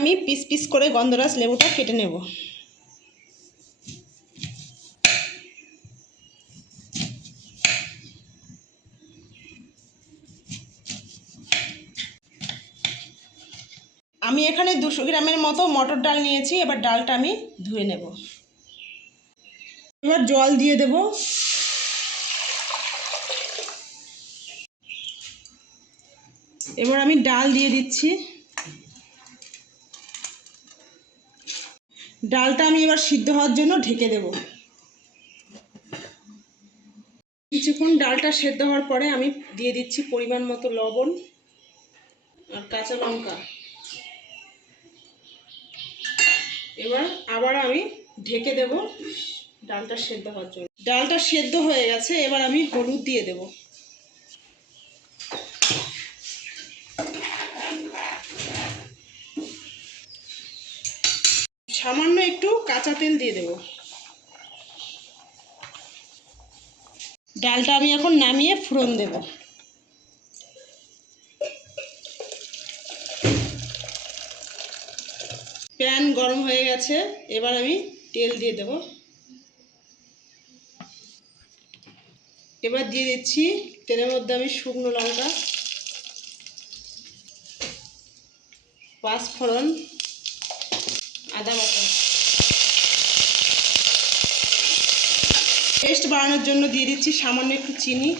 আমি piece piece করে গন্ধরাজ লেবুটা কেটে নেব। আমি এখানে দুশো গ্রামের মতো মটর ডাল নিয়েছি, এবার ডালটা আমি ধুয়ে নেব। এবার জল দিয়ে দেব। এবার আমি ডাল দিয়ে দিচ্ছি। ডালটা আমি এবার সিদ্ধ হওয়ার জন্য ঢেকে দেব। কিছুক্ষণ ডালটা সেদ্ধ হওয়ার পরে আমি দিয়ে দিচ্ছি পরিমাণ মতো লবণ আর কাঁচা লঙ্কা। এবার আবার আমি ঢেকে দেব ডালটা সেদ্ধ হওয়ার জন্য। ডালটা সেদ্ধ হয়ে গেছে, এবার আমি হলুদ দিয়ে দেব। সামান্য একটু কাঁচা তেল দিয়ে দেব। ডালটা আমি এখন নামিয়ে ফোড়ন দেব। প্যান গরম হয়ে গেছে, এবার আমি তেল দিয়ে দেব। এবার দিয়ে দিচ্ছি তেলের মধ্যে আমি শুকনো লঙ্কা, পাঁচফোড়ন আদা বাটা টেস্ট বাড়ানোর জন্য দিয়ে দিচ্ছি সামান্য একটু চিনি।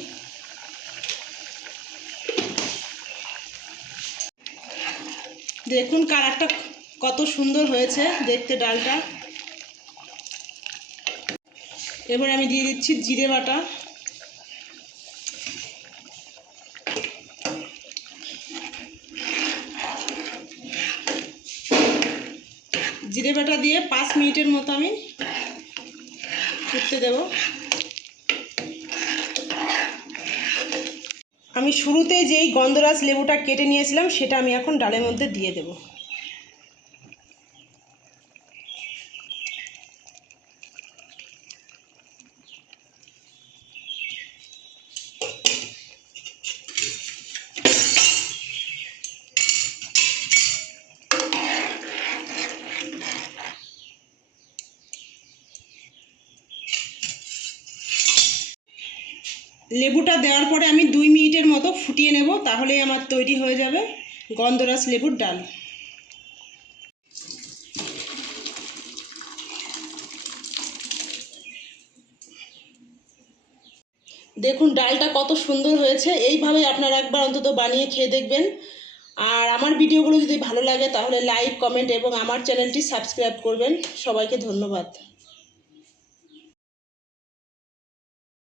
দেখুন কালারটা কত সুন্দর হয়েছে দেখতে ডালটা। এবার আমি দিয়ে দিচ্ছি জিরে বাটা। জিরে বাটা দিয়ে পাঁচ মিনিটের মতো আমি ফুটতে দেব। আমি শুরুতে যেই গন্ধরাজ লেবুটা কেটে নিয়েছিলাম, সেটা আমি এখন ডালের মধ্যে দিয়ে দেব। লেবুটা দেওয়ার পরে আমি দুই মিনিটের মতো ফুটিয়ে নেব, তাহলেই আমার তৈরি হয়ে যাবে গন্ধরাজ লেবুর ডাল। দেখুন, ডালটা কত সুন্দর হয়েছে, এইভাবে আপনারা একবার অন্তত বানিয়ে খেয়ে দেখবেন। আর আমার ভিডিওগুলো যদি ভালো লাগে, তাহলে লাইক, কমেন্ট এবং আমার চ্যানেলটি সাবস্ক্রাইব করবেন। সবাইকে ধন্যবাদ।